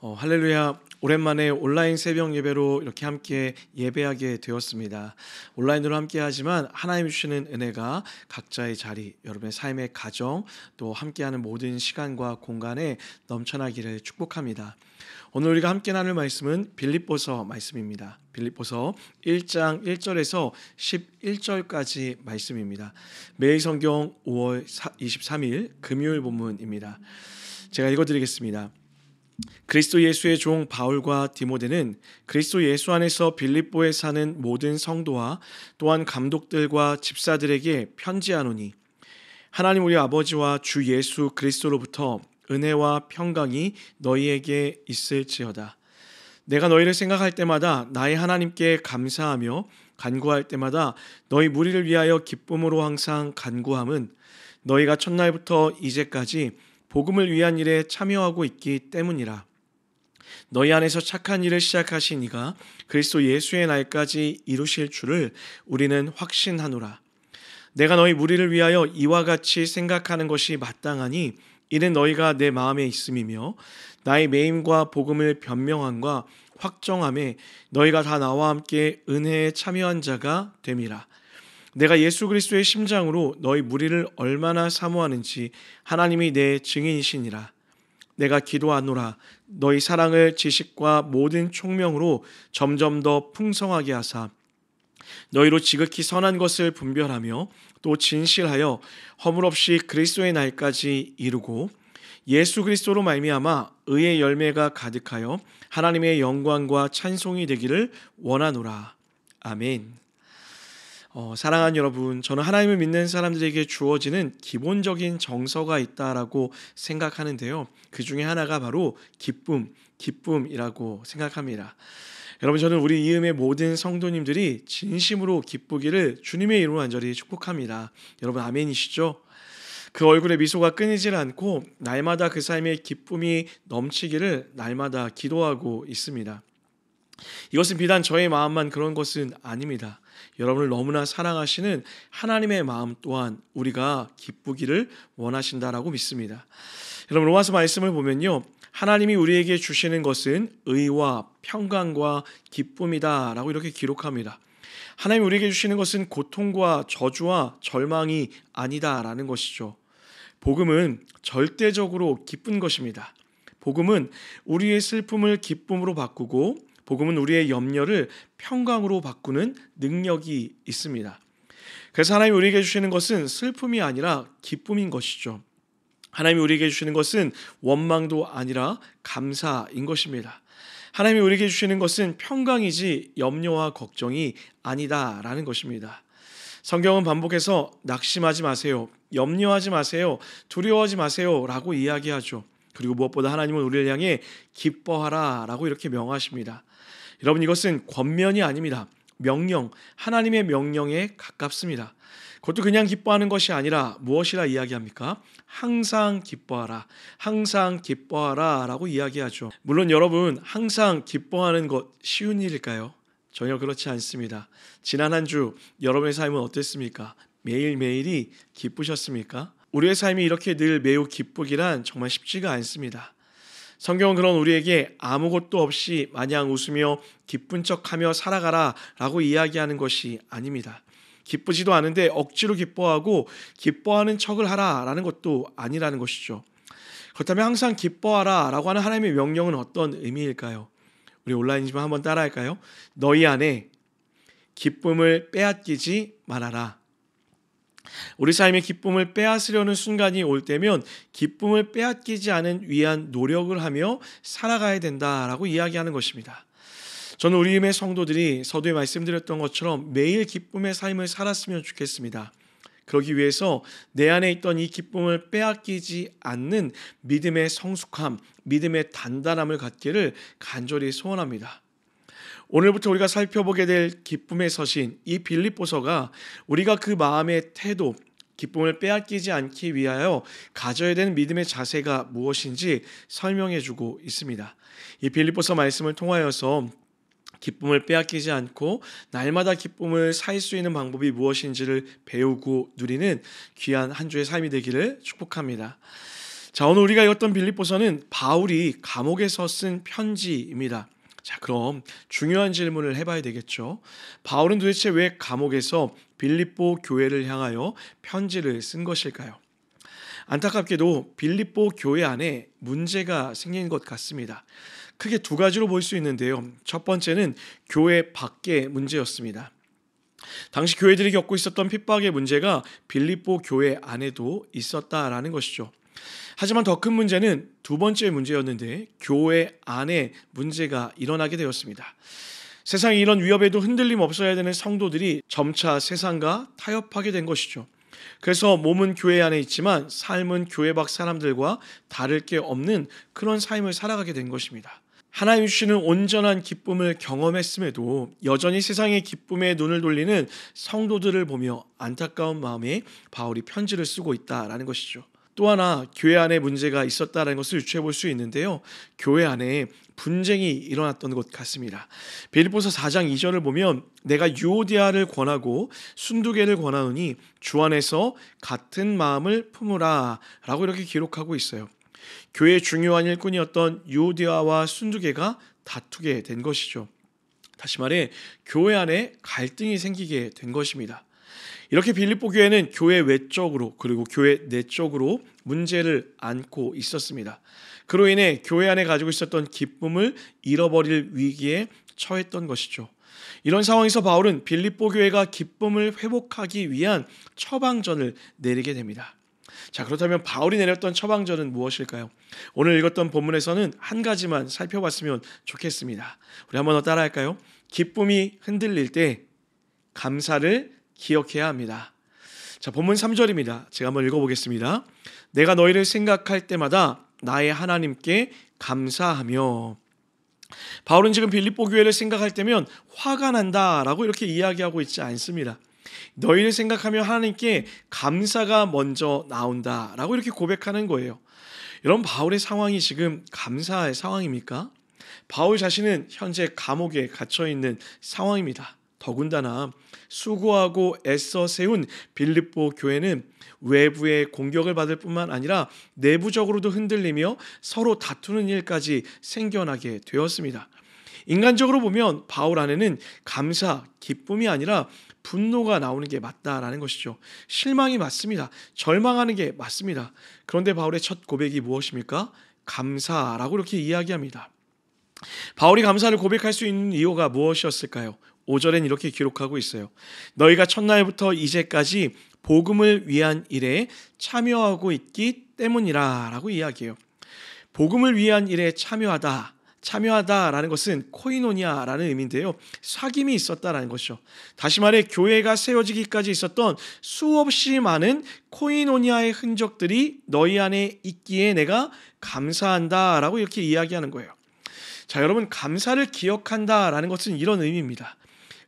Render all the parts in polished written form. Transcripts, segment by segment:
할렐루야. 오랜만에 온라인 새벽 예배로 이렇게 함께 예배하게 되었습니다. 온라인으로 함께 하지만 하나님 주시는 은혜가 각자의 자리, 여러분의 삶의 가정, 또 함께하는 모든 시간과 공간에 넘쳐나기를 축복합니다. 오늘 우리가 함께 나눌 말씀은 빌립보서 말씀입니다. 빌립보서 1장 1절에서 11절까지 말씀입니다. 매일 성경 5월 23일 금요일 본문입니다. 제가 읽어드리겠습니다. 그리스도 예수의 종 바울과 디모데는 그리스도 예수 안에서 빌립보에 사는 모든 성도와 또한 감독들과 집사들에게 편지하노니, 하나님 우리 아버지와 주 예수 그리스도로부터 은혜와 평강이 너희에게 있을지어다. 내가 너희를 생각할 때마다 나의 하나님께 감사하며 간구할 때마다 너희 무리를 위하여 기쁨으로 항상 간구함은 너희가 첫날부터 이제까지 복음을 위한 일에 참여하고 있기 때문이라. 너희 안에서 착한 일을 시작하신 이가 그리스도 예수의 날까지 이루실 줄을 우리는 확신하노라. 내가 너희 무리를 위하여 이와 같이 생각하는 것이 마땅하니 이는 너희가 내 마음에 있음이며 나의 매임과 복음을 변명함과 확정함에 너희가 다 나와 함께 은혜에 참여한 자가 됨이라. 내가 예수 그리스도의 심장으로 너희 무리를 얼마나 사모하는지 하나님이 내 증인이시니라. 내가 기도하노라. 너희 사랑을 지식과 모든 총명으로 점점 더 풍성하게 하사 너희로 지극히 선한 것을 분별하며 또 진실하여 허물 없이 그리스도의 날까지 이루고 예수 그리스도로 말미암아 의의 열매가 가득하여 하나님의 영광과 찬송이 되기를 원하노라. 아멘. 사랑하는 여러분, 저는 하나님을 믿는 사람들에게 주어지는 기본적인 정서가 있다라고 생각하는데요. 그 중에 하나가 바로 기쁨이라고 생각합니다. 여러분, 저는 우리 이음의 모든 성도님들이 진심으로 기쁘기를 주님의 이름으로 간절히 축복합니다. 여러분, 아멘이시죠? 그 얼굴에 미소가 끊이질 않고 날마다 그 삶에 기쁨이 넘치기를 날마다 기도하고 있습니다. 이것은 비단 저의 마음만 그런 것은 아닙니다. 여러분을 너무나 사랑하시는 하나님의 마음 또한 우리가 기쁘기를 원하신다라고 믿습니다. 여러분, 로마서 말씀을 보면요, 하나님이 우리에게 주시는 것은 의와 평강과 기쁨이다라고 이렇게 기록합니다. 하나님이 우리에게 주시는 것은 고통과 저주와 절망이 아니다라는 것이죠. 복음은 절대적으로 기쁜 것입니다. 복음은 우리의 슬픔을 기쁨으로 바꾸고 복음은 우리의 염려를 평강으로 바꾸는 능력이 있습니다. 그래서 하나님이 우리에게 주시는 것은 슬픔이 아니라 기쁨인 것이죠. 하나님이 우리에게 주시는 것은 원망도 아니라 감사인 것입니다. 하나님이 우리에게 주시는 것은 평강이지 염려와 걱정이 아니다라는 것입니다. 성경은 반복해서 낙심하지 마세요, 염려하지 마세요, 두려워하지 마세요 라고 이야기하죠. 그리고 무엇보다 하나님은 우리를 향해 기뻐하라 라고 이렇게 명하십니다. 여러분, 이것은 권면이 아닙니다. 명령, 하나님의 명령에 가깝습니다. 그것도 그냥 기뻐하는 것이 아니라 무엇이라 이야기합니까? 항상 기뻐하라, 항상 기뻐하라 라고 이야기하죠. 물론 여러분, 항상 기뻐하는 것 쉬운 일일까요? 전혀 그렇지 않습니다. 지난 한 주 여러분의 삶은 어땠습니까? 매일매일이 기쁘셨습니까? 우리의 삶이 이렇게 늘 매우 기쁘기란 정말 쉽지가 않습니다. 성경은 그런 우리에게 아무것도 없이 마냥 웃으며 기쁜 척하며 살아가라 라고 이야기하는 것이 아닙니다. 기쁘지도 않은데 억지로 기뻐하고 기뻐하는 척을 하라 라는 것도 아니라는 것이죠. 그렇다면 항상 기뻐하라 라고 하는 하나님의 명령은 어떤 의미일까요? 우리 온라인이지만 한번 따라할까요? 너희 안에 기쁨을 빼앗기지 말아라. 우리 삶의 기쁨을 빼앗으려는 순간이 올 때면 기쁨을 빼앗기지 않은 위한 노력을 하며 살아가야 된다라고 이야기하는 것입니다. 저는 우리 힘의 성도들이 서두에 말씀드렸던 것처럼 매일 기쁨의 삶을 살았으면 좋겠습니다. 그러기 위해서 내 안에 있던 이 기쁨을 빼앗기지 않는 믿음의 성숙함, 믿음의 단단함을 갖기를 간절히 소원합니다. 오늘부터 우리가 살펴보게 될 기쁨의 서신, 이 빌립보서가 우리가 그 마음의 태도, 기쁨을 빼앗기지 않기 위하여 가져야 되는 믿음의 자세가 무엇인지 설명해주고 있습니다. 이 빌립보서 말씀을 통하여서 기쁨을 빼앗기지 않고 날마다 기쁨을 살 수 있는 방법이 무엇인지를 배우고 누리는 귀한 한 주의 삶이 되기를 축복합니다. 자, 오늘 우리가 읽었던 빌립보서는 바울이 감옥에서 쓴 편지입니다. 자, 그럼 중요한 질문을 해봐야 되겠죠. 바울은 도대체 왜 감옥에서 빌립보 교회를 향하여 편지를 쓴 것일까요? 안타깝게도 빌립보 교회 안에 문제가 생긴 것 같습니다. 크게 두 가지로 볼 수 있는데요. 첫 번째는 교회 밖의 문제였습니다. 당시 교회들이 겪고 있었던 핍박의 문제가 빌립보 교회 안에도 있었다라는 것이죠. 하지만 더 큰 문제는 두 번째 문제였는데 교회 안에 문제가 일어나게 되었습니다. 세상에 이런 위협에도 흔들림 없어야 되는 성도들이 점차 세상과 타협하게 된 것이죠. 그래서 몸은 교회 안에 있지만 삶은 교회 밖 사람들과 다를 게 없는 그런 삶을 살아가게 된 것입니다. 하나님 주시는 온전한 기쁨을 경험했음에도 여전히 세상의 기쁨에 눈을 돌리는 성도들을 보며 안타까운 마음에 바울이 편지를 쓰고 있다라는 것이죠. 또 하나 교회 안에 문제가 있었다는 것을 유추해 볼 수 있는데요. 교회 안에 분쟁이 일어났던 것 같습니다. 빌립보서 4장 2절을 보면 내가 유오디아를 권하고 순두개를 권하노니 주 안에서 같은 마음을 품으라 라고 이렇게 기록하고 있어요. 교회의 중요한 일꾼이었던 유오디아와 순두개가 다투게 된 것이죠. 다시 말해 교회 안에 갈등이 생기게 된 것입니다. 이렇게 빌립보 교회는 교회 외적으로 그리고 교회 내적으로 문제를 안고 있었습니다. 그로 인해 교회 안에 가지고 있었던 기쁨을 잃어버릴 위기에 처했던 것이죠. 이런 상황에서 바울은 빌립보 교회가 기쁨을 회복하기 위한 처방전을 내리게 됩니다. 자, 그렇다면 바울이 내렸던 처방전은 무엇일까요? 오늘 읽었던 본문에서는 한 가지만 살펴봤으면 좋겠습니다. 우리 한번 더 따라할까요? 기쁨이 흔들릴 때 감사를 기억해야 합니다. 자, 본문 3절입니다. 제가 한번 읽어보겠습니다. 내가 너희를 생각할 때마다 나의 하나님께 감사하며. 바울은 지금 빌립보 교회를 생각할 때면 화가 난다라고 이렇게 이야기하고 있지 않습니다. 너희를 생각하며 하나님께 감사가 먼저 나온다라고 이렇게 고백하는 거예요. 여러분, 바울의 상황이 지금 감사의 상황입니까? 바울 자신은 현재 감옥에 갇혀 있는 상황입니다. 더군다나 수고하고 애써 세운 빌립보 교회는 외부의 공격을 받을 뿐만 아니라 내부적으로도 흔들리며 서로 다투는 일까지 생겨나게 되었습니다. 인간적으로 보면 바울 안에는 감사, 기쁨이 아니라 분노가 나오는 게 맞다라는 것이죠. 실망이 맞습니다. 절망하는 게 맞습니다. 그런데 바울의 첫 고백이 무엇입니까? 감사라고 이렇게 이야기합니다. 바울이 감사를 고백할 수 있는 이유가 무엇이었을까요? 5절엔 이렇게 기록하고 있어요. 너희가 첫날부터 이제까지 복음을 위한 일에 참여하고 있기 때문이라 라고 이야기해요. 복음을 위한 일에 참여하다라는 것은 코이노니아라는 의미인데요. 사귐이 있었다라는 것이죠. 다시 말해 교회가 세워지기까지 있었던 수없이 많은 코이노니아의 흔적들이 너희 안에 있기에 내가 감사한다라고 이렇게 이야기하는 거예요. 자, 여러분, 감사를 기억한다라는 것은 이런 의미입니다.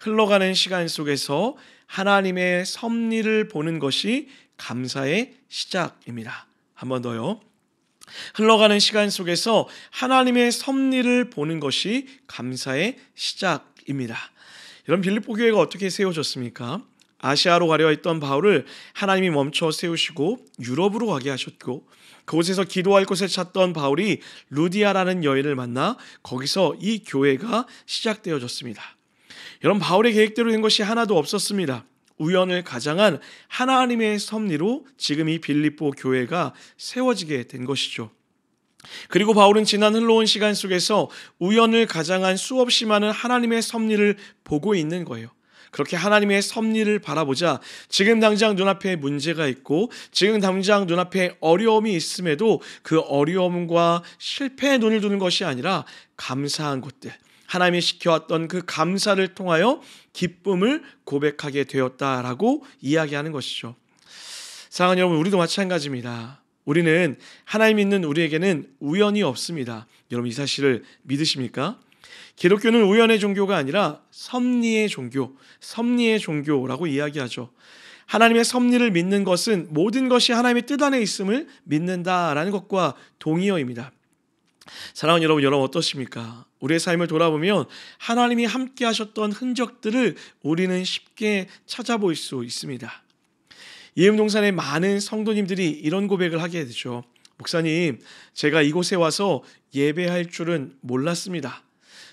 흘러가는 시간 속에서 하나님의 섭리를 보는 것이 감사의 시작입니다. 한 번 더요. 흘러가는 시간 속에서 하나님의 섭리를 보는 것이 감사의 시작입니다. 여러분, 빌립보 교회가 어떻게 세워졌습니까? 아시아로 가려 했던 바울을 하나님이 멈춰 세우시고 유럽으로 가게 하셨고, 그곳에서 기도할 곳을 찾던 바울이 루디아라는 여인을 만나 거기서 이 교회가 시작되어졌습니다. 여러분, 바울의 계획대로 된 것이 하나도 없었습니다. 우연을 가장한 하나님의 섭리로 지금 이 빌립보 교회가 세워지게 된 것이죠. 그리고 바울은 지난 흘러온 시간 속에서 우연을 가장한 수없이 많은 하나님의 섭리를 보고 있는 거예요. 그렇게 하나님의 섭리를 바라보자 지금 당장 눈앞에 문제가 있고 지금 당장 눈앞에 어려움이 있음에도 그 어려움과 실패에 눈을 두는 것이 아니라 감사한 것들, 하나님이 시켜왔던 그 감사를 통하여 기쁨을 고백하게 되었다라고 이야기하는 것이죠. 사랑하는 여러분, 우리도 마찬가지입니다. 우리는 하나님 믿는 우리에게는 우연이 없습니다. 여러분, 이 사실을 믿으십니까? 기독교는 우연의 종교가 아니라 섭리의 종교, 섭리의 종교라고 이야기하죠. 하나님의 섭리를 믿는 것은 모든 것이 하나님의 뜻 안에 있음을 믿는다라는 것과 동의어입니다. 사랑하는 여러분 어떠십니까? 우리의 삶을 돌아보면 하나님이 함께 하셨던 흔적들을 우리는 쉽게 찾아볼 수 있습니다. 이음동산의 많은 성도님들이 이런 고백을 하게 되죠. 목사님, 제가 이곳에 와서 예배할 줄은 몰랐습니다.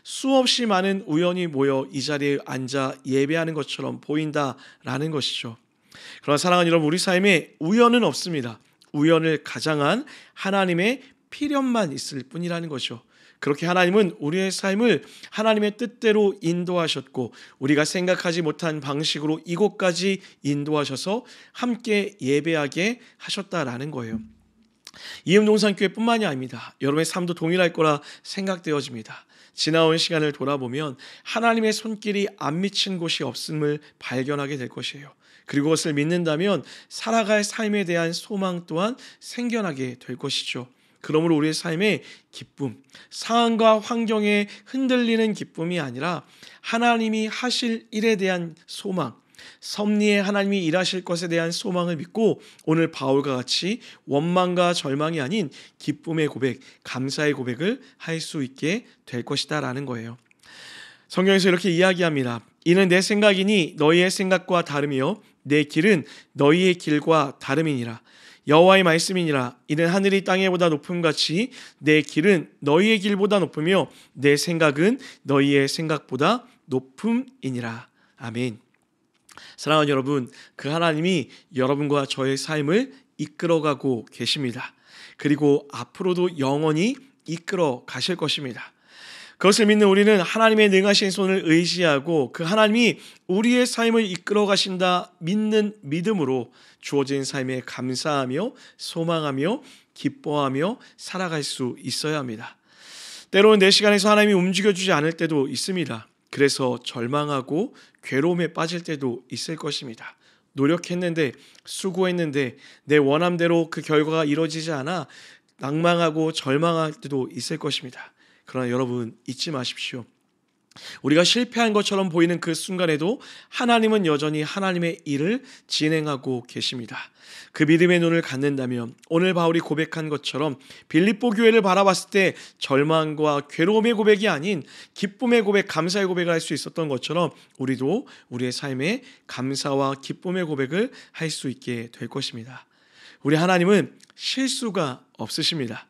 수없이 많은 우연이 모여 이 자리에 앉아 예배하는 것처럼 보인다라는 것이죠. 그러나 사랑하는 여러분, 우리 삶에 우연은 없습니다. 우연을 가장한 하나님의 필연만 있을 뿐이라는 거죠. 그렇게 하나님은 우리의 삶을 하나님의 뜻대로 인도하셨고 우리가 생각하지 못한 방식으로 이곳까지 인도하셔서 함께 예배하게 하셨다라는 거예요. 이음동산교회뿐만이 아닙니다. 여러분의 삶도 동일할 거라 생각되어집니다. 지나온 시간을 돌아보면 하나님의 손길이 안 미친 곳이 없음을 발견하게 될 것이에요. 그리고 그것을 믿는다면 살아갈 삶에 대한 소망 또한 생겨나게 될 것이죠. 그러므로 우리의 삶의 기쁨, 상황과 환경에 흔들리는 기쁨이 아니라 하나님이 하실 일에 대한 소망, 섭리에 하나님이 일하실 것에 대한 소망을 믿고 오늘 바울과 같이 원망과 절망이 아닌 기쁨의 고백, 감사의 고백을 할 수 있게 될 것이다 라는 거예요. 성경에서 이렇게 이야기합니다. 이는 내 생각이니 너희의 생각과 다르며 내 길은 너희의 길과 다름이니라. 여호와의 말씀이니라. 이는 하늘이 땅에보다 높음같이 내 길은 너희의 길보다 높으며 내 생각은 너희의 생각보다 높음이니라. 아멘. 사랑하는 여러분, 그 하나님이 여러분과 저의 삶을 이끌어가고 계십니다. 그리고 앞으로도 영원히 이끌어 가실 것입니다. 그것을 믿는 우리는 하나님의 능하신 손을 의지하고 그 하나님이 우리의 삶을 이끌어 가신다 믿는 믿음으로 주어진 삶에 감사하며 소망하며 기뻐하며 살아갈 수 있어야 합니다. 때로는 내 시간에서 하나님이 움직여주지 않을 때도 있습니다. 그래서 절망하고 괴로움에 빠질 때도 있을 것입니다. 노력했는데 수고했는데 내 원함대로 그 결과가 이루어지지 않아 낭망하고 절망할 때도 있을 것입니다. 그러나 여러분 잊지 마십시오. 우리가 실패한 것처럼 보이는 그 순간에도 하나님은 여전히 하나님의 일을 진행하고 계십니다. 그 믿음의 눈을 갖는다면 오늘 바울이 고백한 것처럼 빌립보 교회를 바라봤을 때 절망과 괴로움의 고백이 아닌 기쁨의 고백, 감사의 고백을 할 수 있었던 것처럼 우리도 우리의 삶에 감사와 기쁨의 고백을 할 수 있게 될 것입니다. 우리 하나님은 실수가 없으십니다.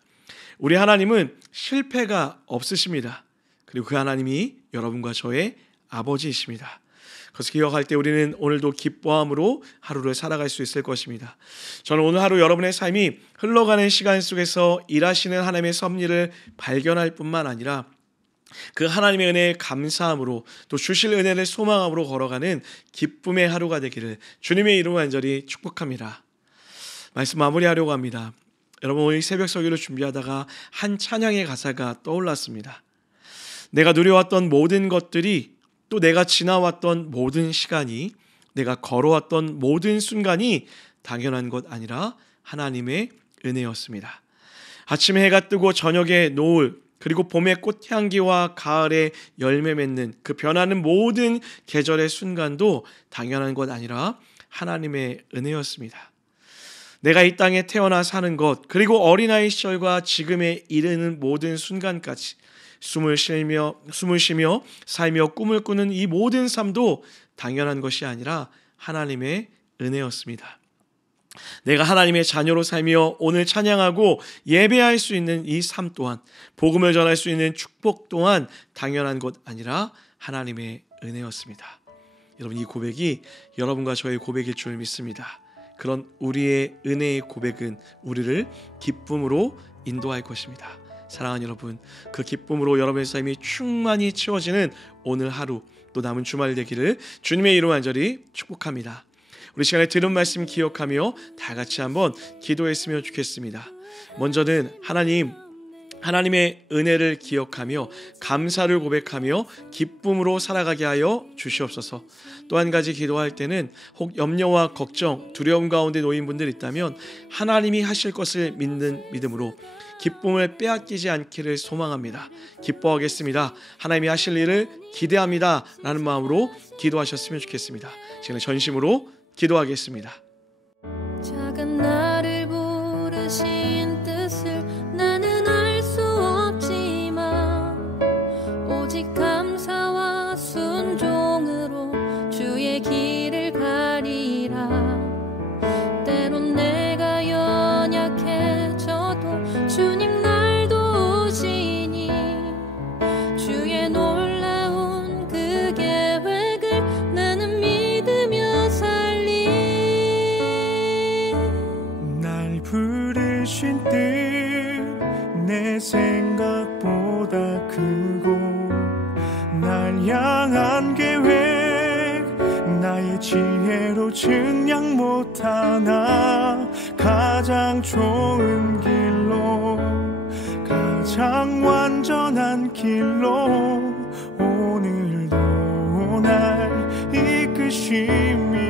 우리 하나님은 실패가 없으십니다. 그리고 그 하나님이 여러분과 저의 아버지이십니다. 그래서 기억할 때 우리는 오늘도 기뻐함으로 하루를 살아갈 수 있을 것입니다. 저는 오늘 하루 여러분의 삶이 흘러가는 시간 속에서 일하시는 하나님의 섭리를 발견할 뿐만 아니라 그 하나님의 은혜에 감사함으로 또 주실 은혜를 소망함으로 걸어가는 기쁨의 하루가 되기를 주님의 이름으로 간절히 축복합니다. 말씀 마무리하려고 합니다. 여러분, 오늘 새벽 설교를 준비하다가 한 찬양의 가사가 떠올랐습니다. 내가 누려왔던 모든 것들이, 또 내가 지나왔던 모든 시간이, 내가 걸어왔던 모든 순간이 당연한 것 아니라 하나님의 은혜였습니다. 아침에 해가 뜨고 저녁에 노을, 그리고 봄의 꽃향기와 가을에 열매 맺는 그 변하는 모든 계절의 순간도 당연한 것 아니라 하나님의 은혜였습니다. 내가 이 땅에 태어나 사는 것, 그리고 어린아이 시절과 지금에 이르는 모든 순간까지 숨을 쉬며 살며 꿈을 꾸는 이 모든 삶도 당연한 것이 아니라 하나님의 은혜였습니다. 내가 하나님의 자녀로 살며 오늘 찬양하고 예배할 수 있는 이 삶 또한, 복음을 전할 수 있는 축복 또한 당연한 것 아니라 하나님의 은혜였습니다. 여러분, 이 고백이 여러분과 저의 고백일 줄 믿습니다. 그런 우리의 은혜의 고백은 우리를 기쁨으로 인도할 것입니다. 사랑하는 여러분, 그 기쁨으로 여러분의 삶이 충만히 채워지는 오늘 하루, 또 남은 주말 되기를 주님의 이름으로 간절히 축복합니다. 우리 시간에 들은 말씀 기억하며 다 같이 한번 기도했으면 좋겠습니다. 먼저는 하나님의 은혜를 기억하며 감사를 고백하며 기쁨으로 살아가게 하여 주시옵소서. 또 한 가지 기도할 때는 혹 염려와 걱정, 두려움 가운데 놓인 분들 있다면 하나님이 하실 것을 믿는 믿음으로 기쁨을 빼앗기지 않기를 소망합니다. 기뻐하겠습니다. 하나님이 하실 일을 기대합니다 라는 마음으로 기도하셨으면 좋겠습니다. 지금 전심으로 기도하겠습니다. 작은 나를 부르신 뜻을 나는 알 수 없지만 오직 감사와 순종으로 주의 길을 가리라. 때론 내가 연약해져도 생각보다 크고 날 향한 계획 나의 지혜로 증량 못하나 가장 좋은 길로 가장 완전한 길로 오늘도 날 이끄심이네.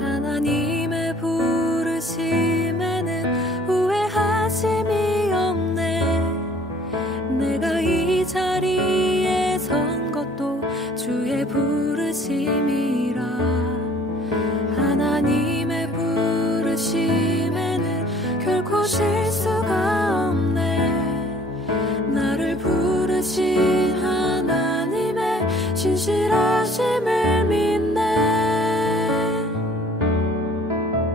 하나님의 부르심에는 후회하심이 없네. 내가 이 자리에 선 것도 주의 부르심이라. 하나님의 부르심에는 결코 실수가 없네. 나를 부르신 하나님의 신실하심을 믿네.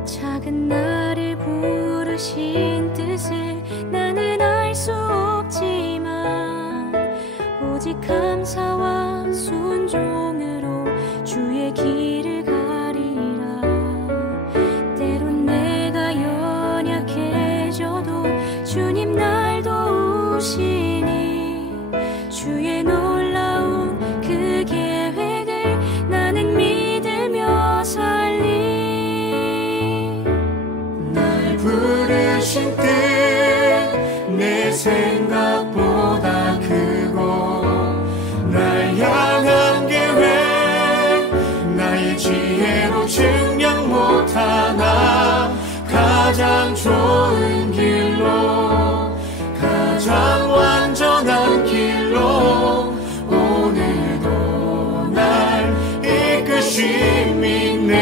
작은 나를 부르신 뜻을 나는 알 수 없지만 오직 감사와 순종으로 주의 길을 가리라. 때론 내가 연약해져도 주님 날 도우시니 주의 놀라운 그 계획을 나는 믿으며 살리. 날 부르신 뜻 내 생각보다 크고 날 향한 계획 나의 지혜로 증량 못하나 가장 좋은 길로 가장 완전한 길로 오늘도 날 이끄심이네.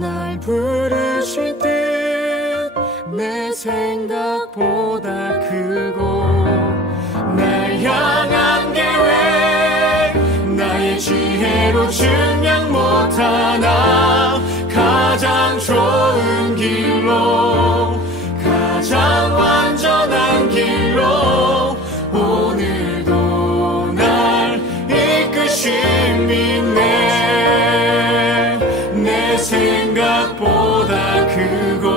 날 부르실 듯 내 생각보다 크고 날 향한 계획 나의 지혜로 증량 못하나 가장 좋은 길로 가장 완전한 길로 오늘도 날 이끄심이네. 내 생각보다 크고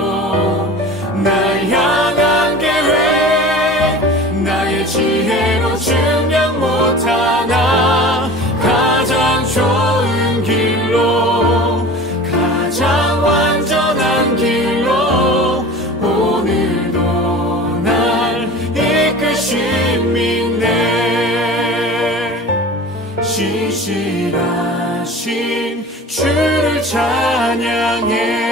날 향한 계획 나의 지혜로 증량 못하나 가장 좋은 길로 가장 완전한 길로 오늘도 날 이끄심이네. 신실하신 주를 찬양해.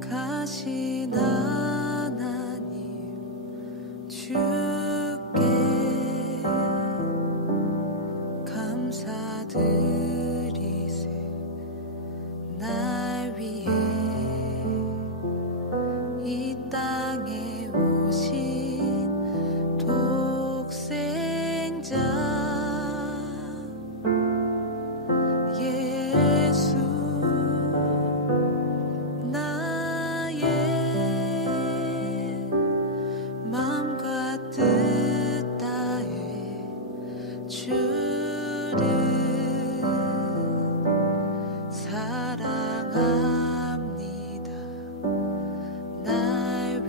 거룩하신 하나님 주께 감사드리세. 날 위해 이 땅에 오신 독생자 예수 나의 마음과 뜻 다해 주를 사랑합니다. 날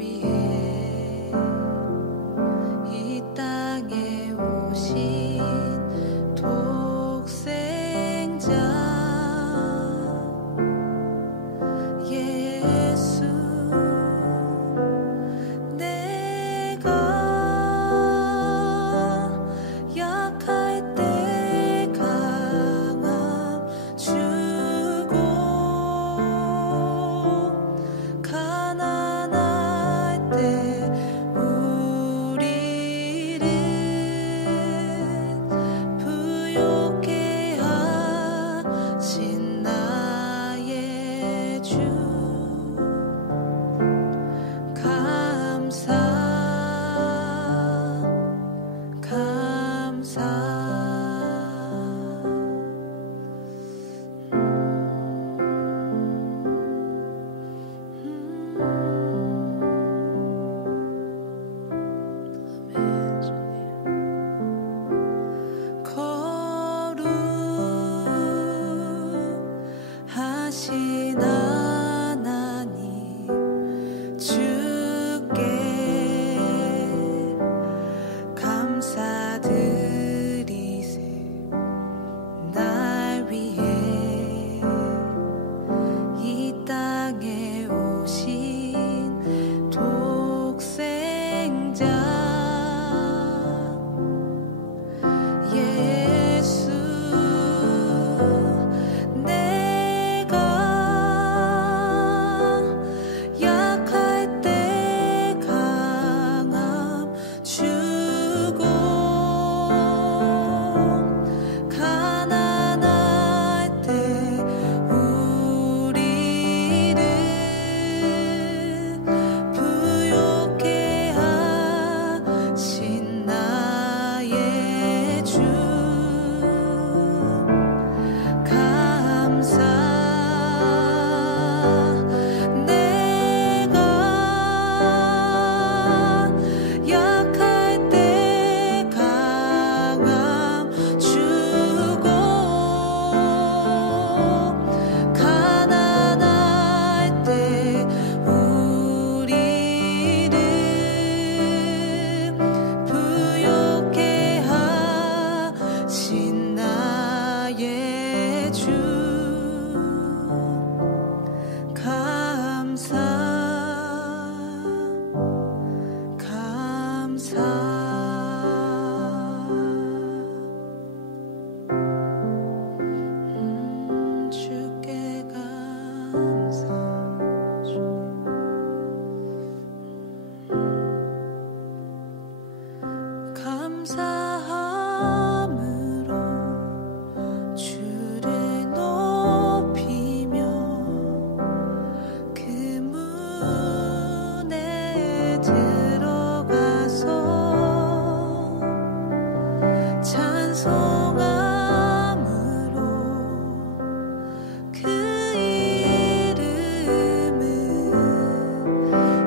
감사함으로 주를 높이며 그 문에 들어가서 찬송함으로 그 이름을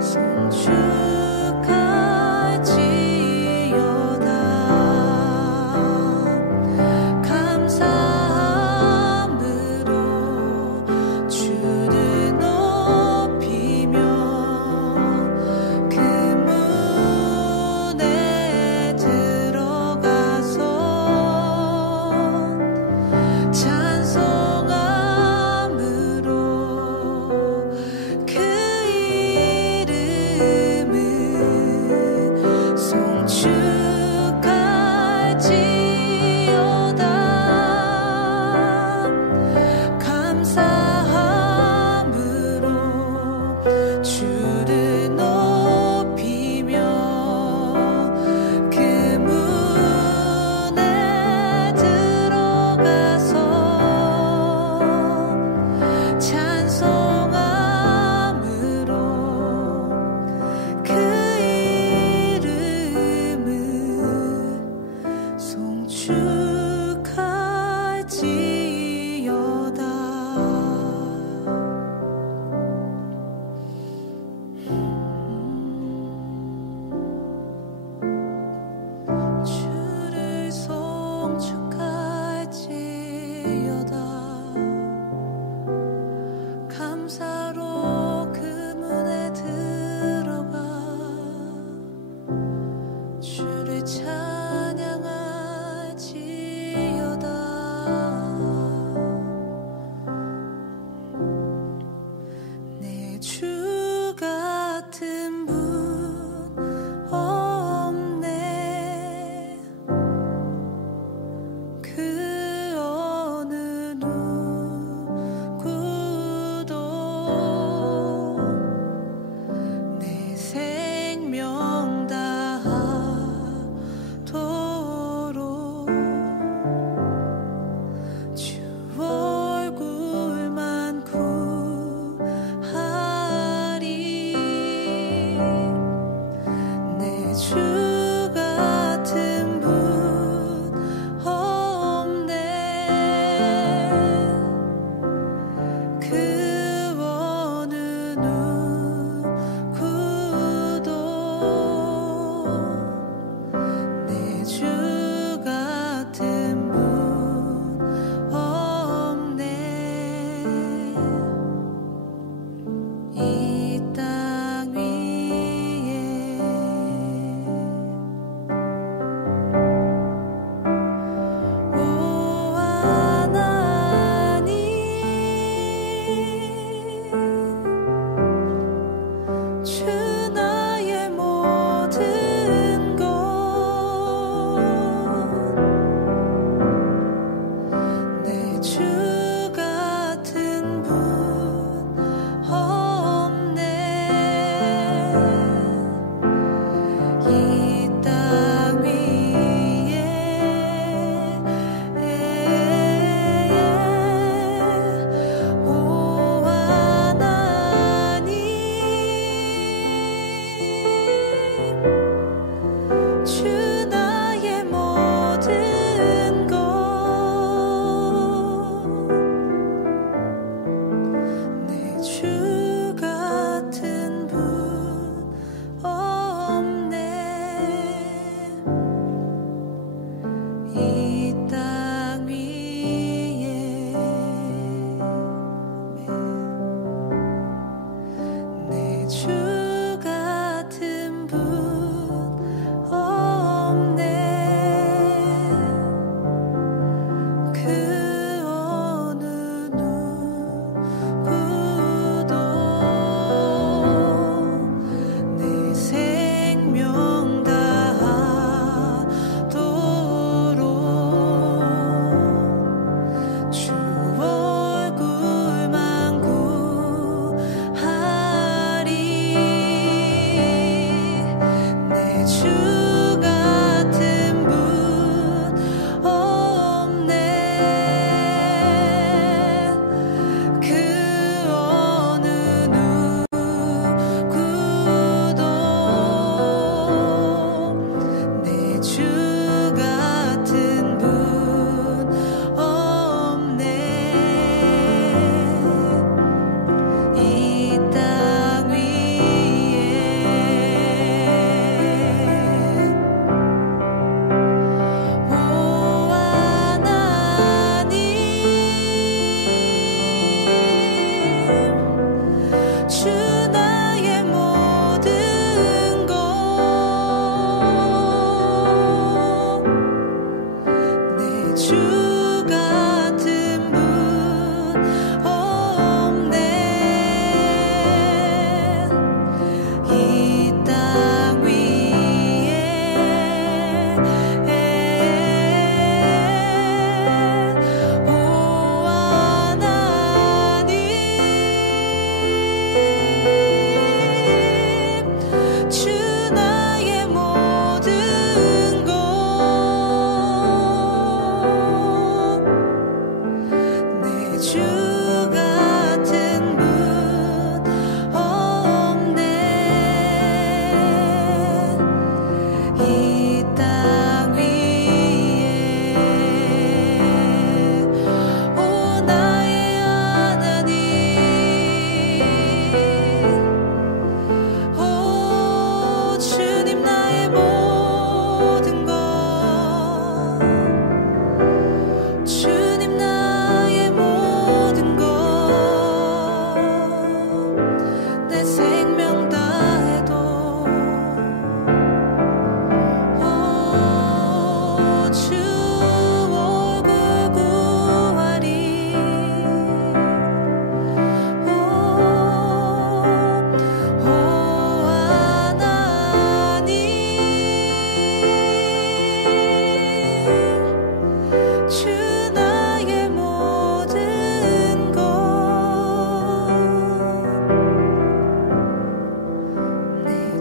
송축할지어다.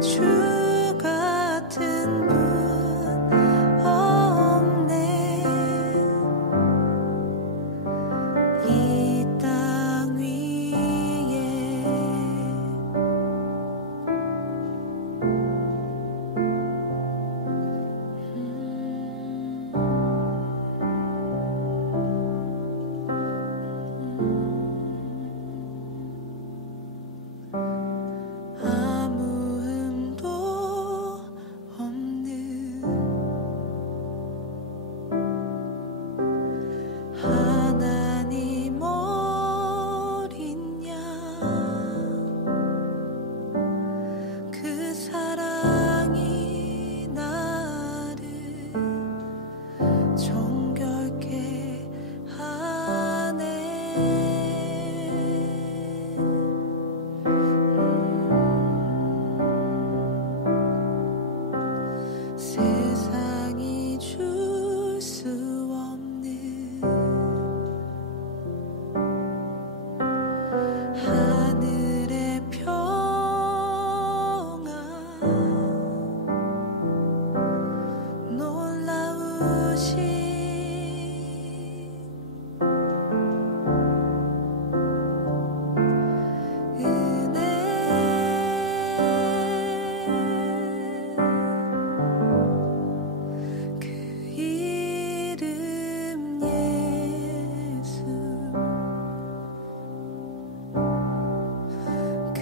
주 같은 분 없네. 이 땅 위에 아무 흠도 없는 하나님 어린 양, 그 사랑이 나를 정결케 하네. 세상이 줄 수 없는 하늘의 평안, 놀라우신 은혜, 그 이름 예수, 그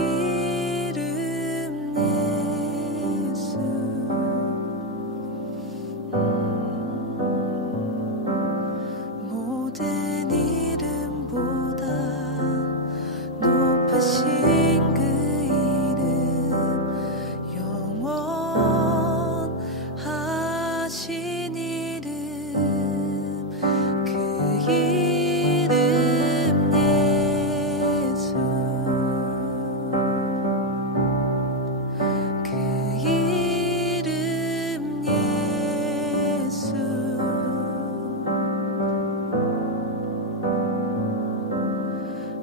이름 예수. 모든 이름보다 높으신 그 이름, 영원하신 이름, 그 이름 예수, 그 이름 예수.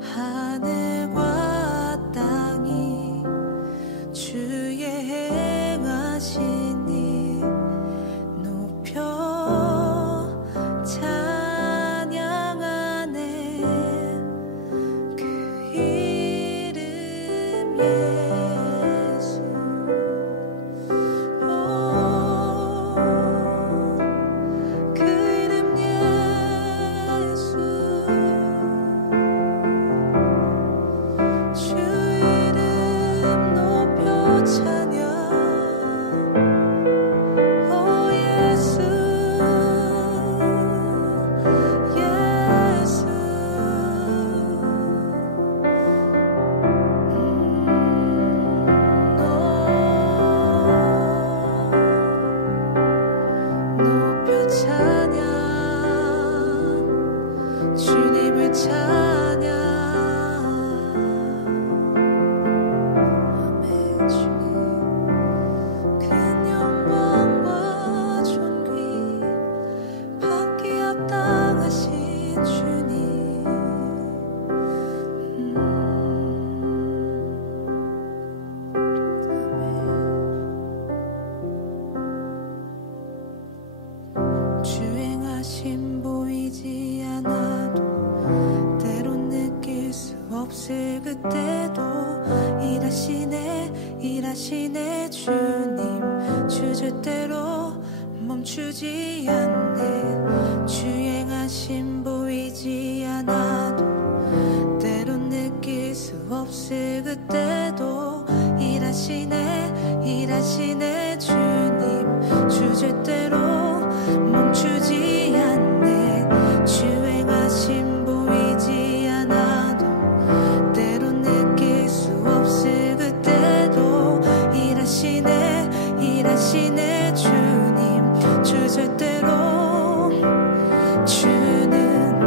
하늘과 땅이 주의 행하신 일 높여 찬양하네. 그 이름 예수, 오, 그 이름 예수, 주 이름 높여 찬양. 오 예수, 예수. 높여 찬양, 주님을 찬양. 아멘. 주님, 큰 영광과 존귀 받기 합당하신 주님. 주행하심 보이지 않아도, 때론 느낄 수 없을 그때도 일하시네 주님. 주제대로 멈추지 않네. 주행하심 보이지 않아도, 때론 느낄 수 없을 그때도 일하시네 주님. 주제대로 멈추지 않네. 주행하심 보이지 않아도, 때론 느낄 수 없을 그때도 일하시네 주님. 주제대로 주는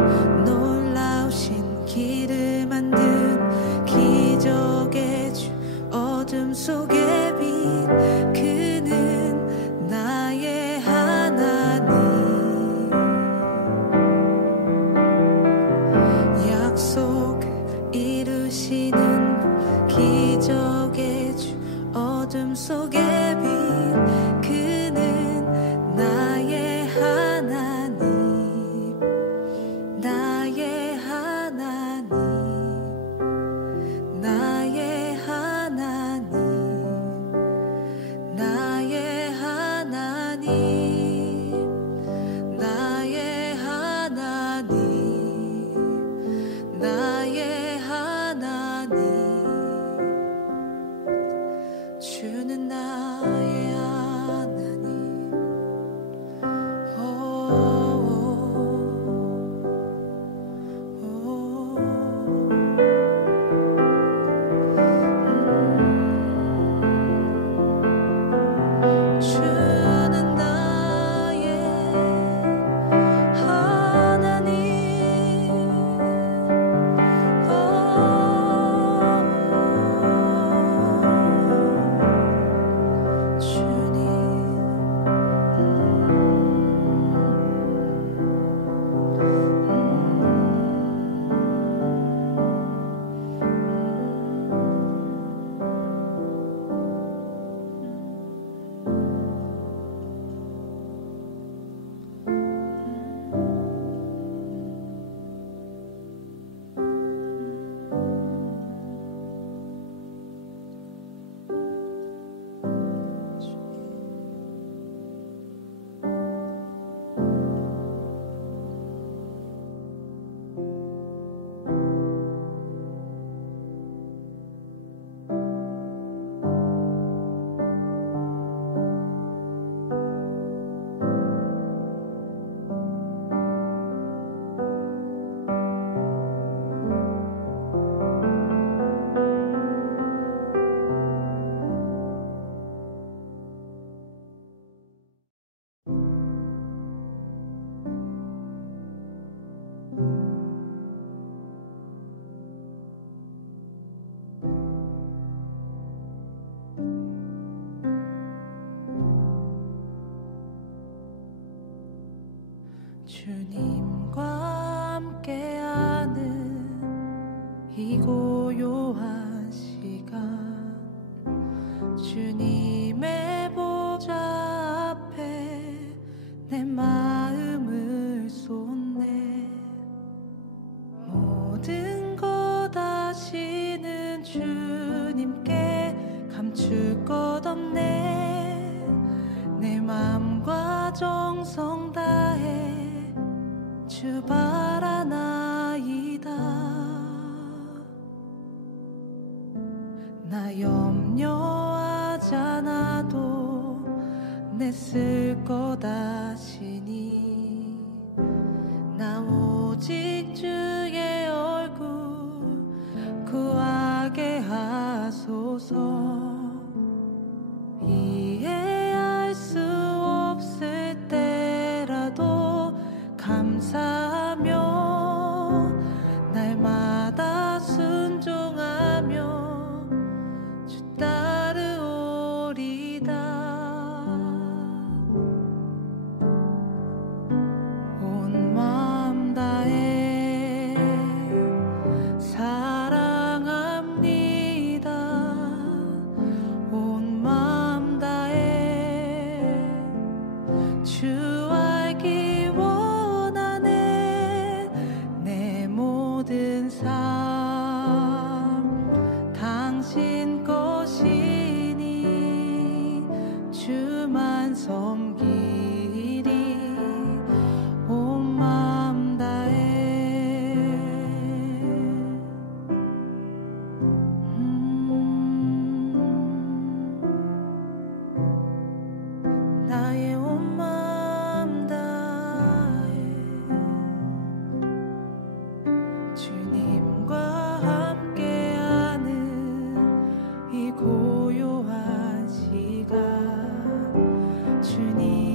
놀라우신 길을 만든 기적의 주, 어둠 속의 빛, 그는 나의 하나님. 약속 이루시는 기적의 주, 어둠 어둠 속의 빛 그는 나의 하나님 나의 하나님 나의 하나님 나의 하나님 나의 하나님 나의 하나님 주는 나의 하나님 주는 나의 주님과 함께하는 이 고요한 시간 주님의 보좌 앞에 내 마음을 쏟네 모든 것 아시는 주님께 감출 것 없네 내 맘과 정성 다해 주 바라나이다 나 염려하지 않아도 내 쓸 것 아시니 나 오직 주의 얼굴 구하게 하소서 이해할 수 없을 때라도 감사하며 날마다 순종하며 주 따르오리다 온 마음 다해 사랑합니다 온 마음 다해 주 알기 원하네 내 모든 삶 당신 것이니 주만 섬기리 온 마음 다해 나의 온 마음 다해 주님과 함께하는 이 고요한 시간 주님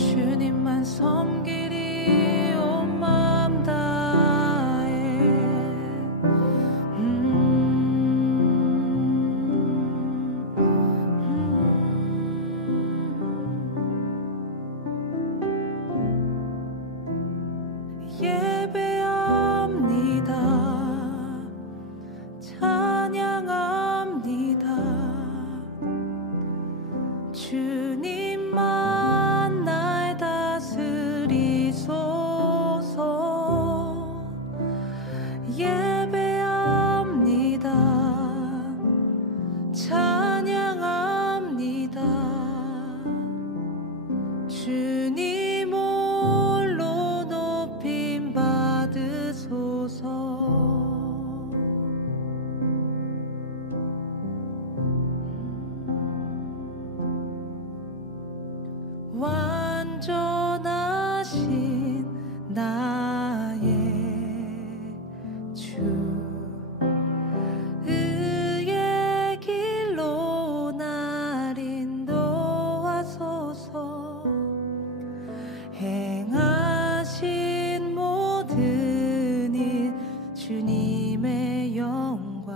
주님만 섬기리 온 마음 다해 예배합니다 찬양합니다 주님만 날 다스리소서 예배합니다 찬양합니다 주님 홀로 높임 받으소서 완전하신 나의 주 의의 길로 날 인도하소서 행하신 모든 일 주님의 영광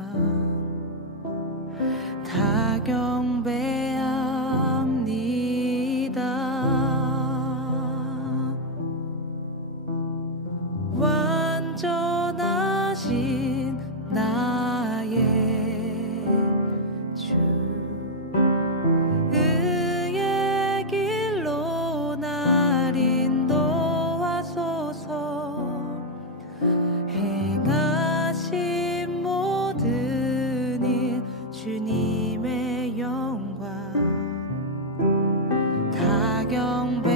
다 경배합니다 완전하신 나의 주 의의 길로 날 인도하소서 행하신 모든 일 주님의 영광 다 경배합니다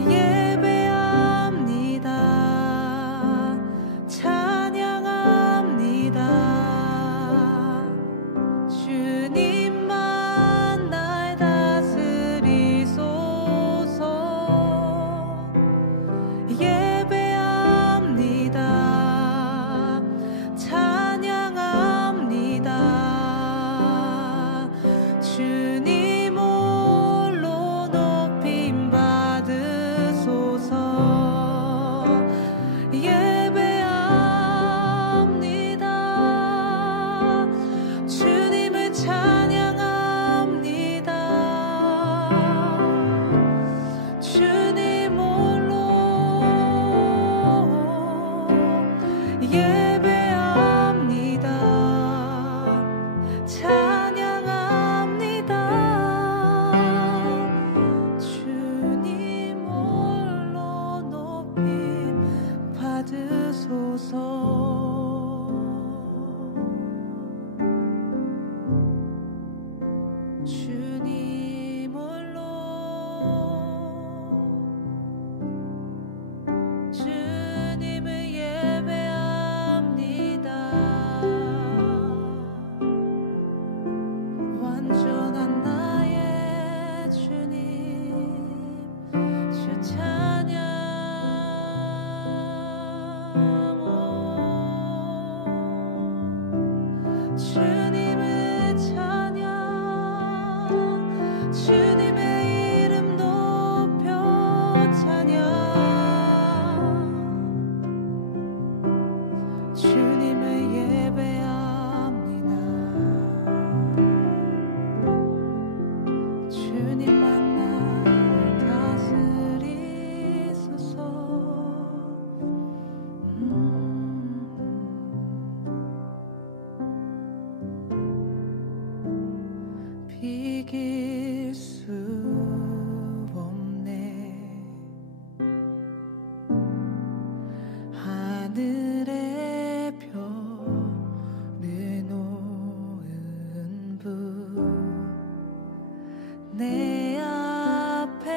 예배합니다 찬양합니다 주님만 날 다스리소서 예배합니다 찬양합니다 주님 홀로 높임 받으소서 예배합니다 주님을 찬양합니다 주님 홀로 예배합니다 찬양합니다 주님 홀로 높임 받으소서 주님 홀로 주님을 예배합니다 완전한 나의 주님 주 찬양 주님을 찬양 주님의 이름 높여 찬양 주님을 예배합니다 주님만 날 다스리소서 비길 수 없네 하늘의 별을 놓은 내 앞에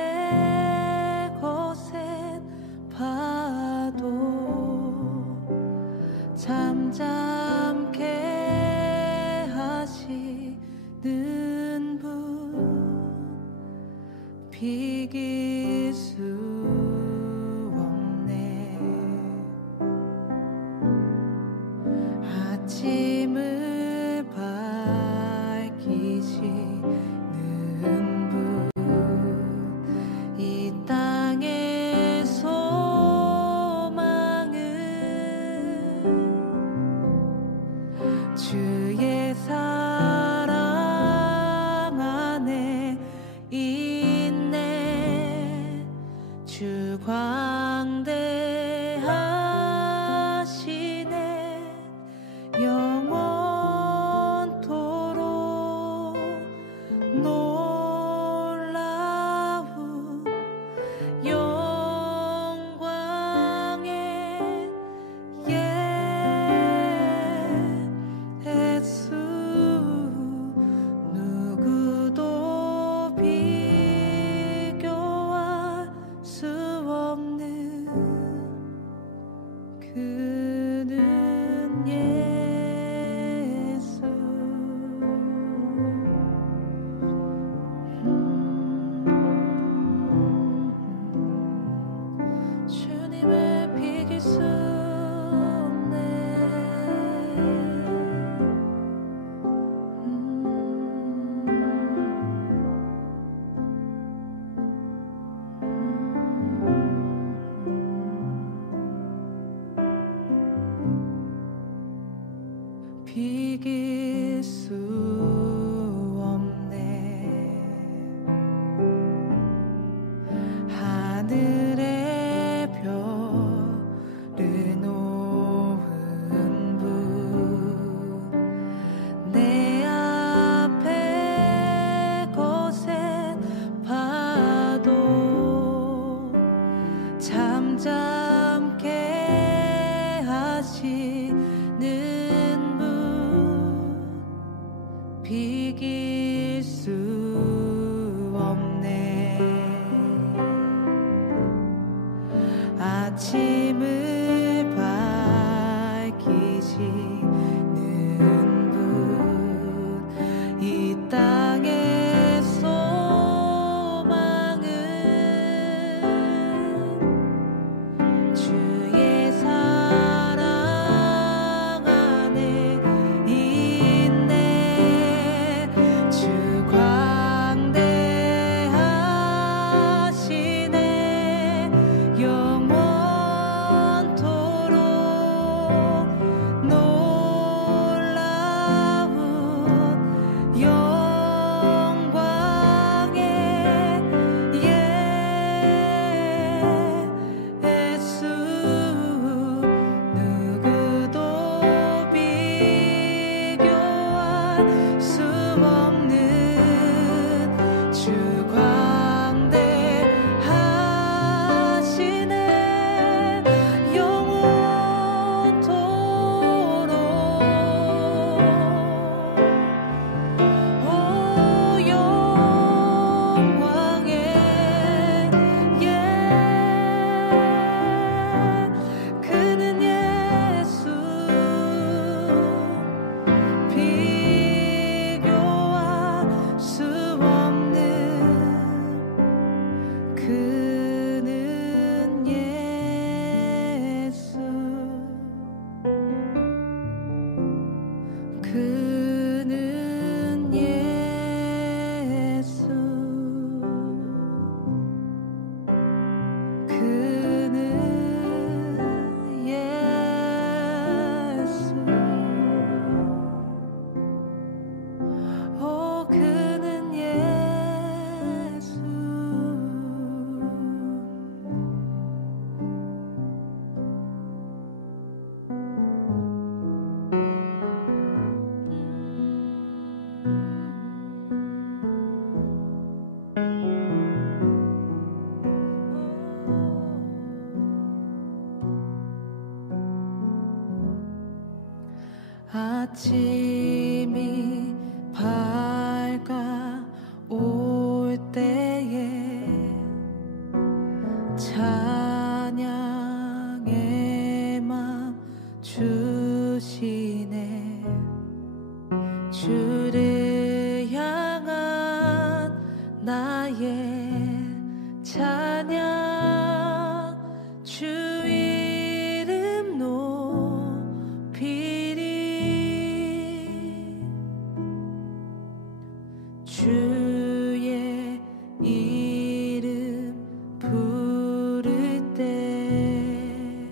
거센 파도 잠잠케 하시는 분 비길 수 없네 아침을 밝히시 놀라운 영광의 예수 누구도 비교할 수 없는 그는 예수 주님을 비길 수 없네 비길 수 없네 하늘의 별을 놓은 분 내 앞에 거센 파도 잠잠케 하시는 비길 수 없네 아침을 밝히시는 분 이 땅의 소망은 주의 사랑 안에 있네 주 광대하시네 영원토록 놀라운 영광의 예수 누구도 비교할 수 없는 주 광대하시네 영원토록 오 영광의 그는 예수 비교할 수 없는 그는 예수 그는 예수 그는 예수 오 그는 예수 아침이 밝아 올 때에 찬양의 맘 주시네 주를 향한 나의 찬양 주 이름 높이리 주의 이름 부를 때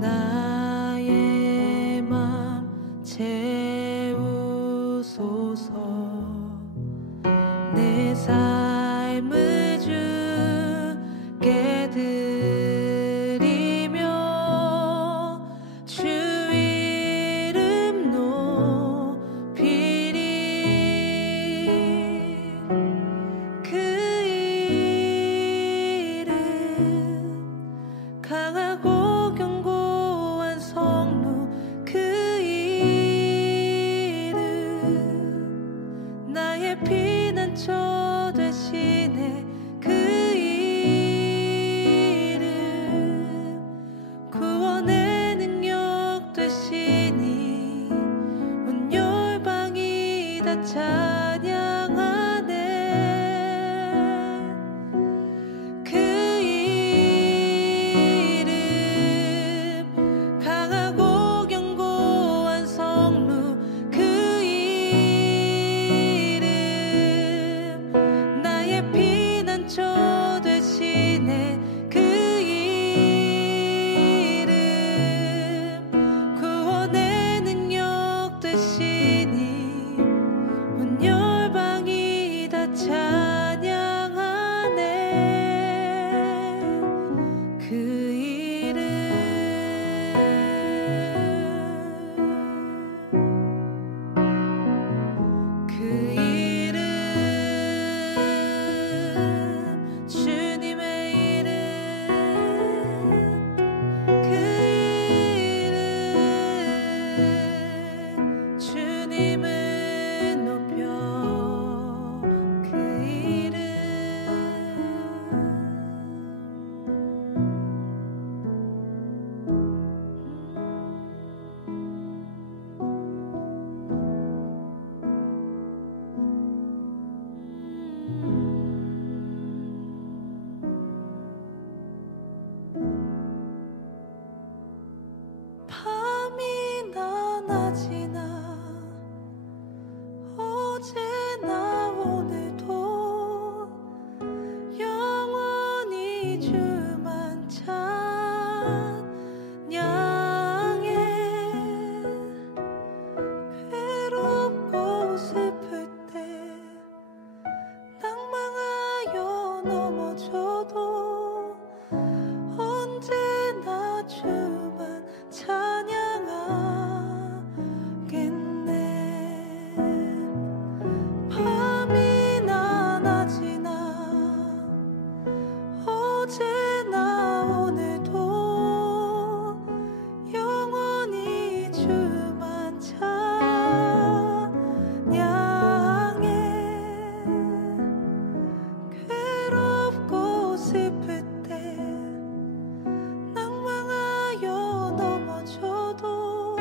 나의 맘 채우소서 내 삶을 주께 드리며 주 이름 높이리 피난처 되시네. 그 이름 구원의 능력 되시니 온 열방이 다 찬양하네. 그 이름 강하고 견고한 성루. 그 이름 나의 피난처 되시네. 그 이름 구원의 능력 되시니 온 열방이 다 찬양하네. 그 이름 그 이름 주님의 이름 그 이름 주님을 높여. 그 이름 밤이나 낮이나 어제나 오늘도 영원히 주만 찬양해. 괴롭고 슬플 때 낭망하여 넘어져도 언제나 주만 찬양하겠네. 밤이나 낮이나 어제나 오늘도 영원히 주만 찬양해. 괴롭고 슬플 때 낭망하여 넘어져도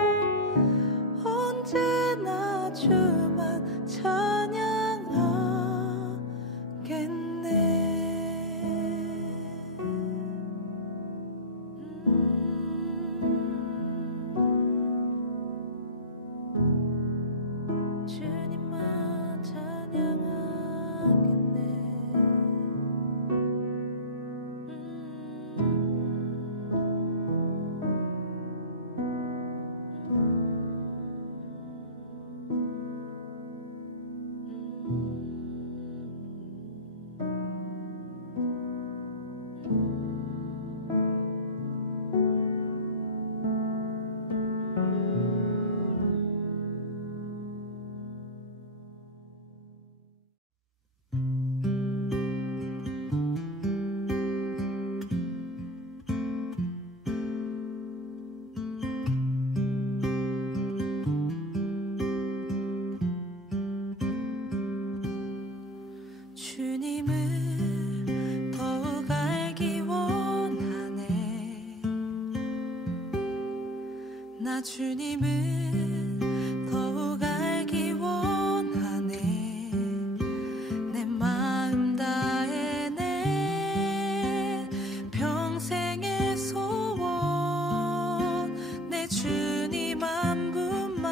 언제나 주만 찬양하겠네. 주님만 찬양하겠네. 주님을 더욱 알기 원하네. 나 주님을 더욱 알기 원하네. 내 마음 다해 내 평생의 소원 내 주님 한 분만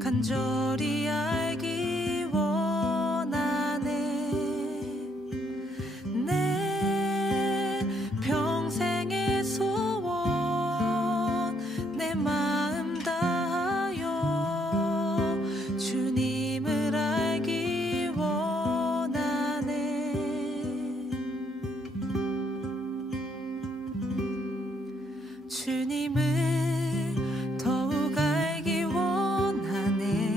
간절히 알기 원하네. 내 평생의 소원 내 마음 다하여 주님을 알기 원하네. 주님을 더욱 알기 원하네.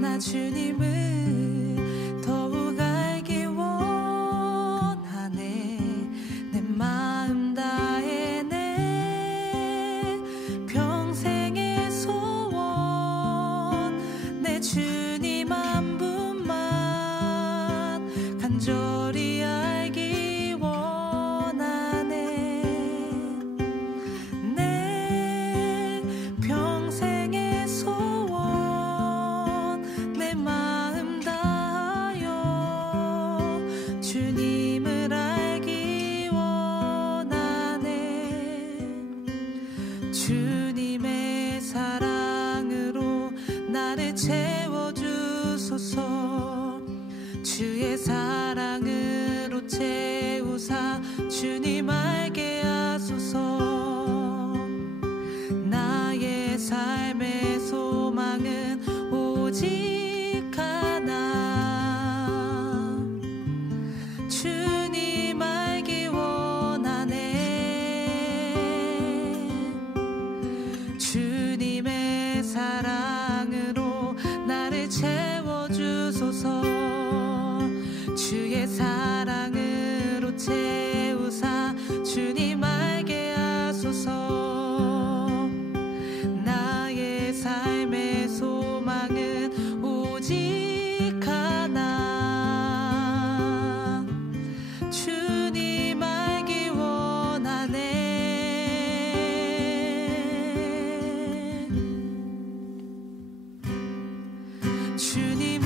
나 주님을 더욱 알기 원하네. 내 마음 다해 내 평생의 소원 내 나를 채워주소서. 주의 사랑으로 채우사 주님 알게 하소서. 나의 삶의 소망은 오직 하나, 주님 알기 원하네. 주님의 사랑으로 나를 채워주소서. 주의 사랑으로 채우사 주님 알게 하소서. 나의 삶의 소망은 오직 하나, 주님 알기 원하네. 주님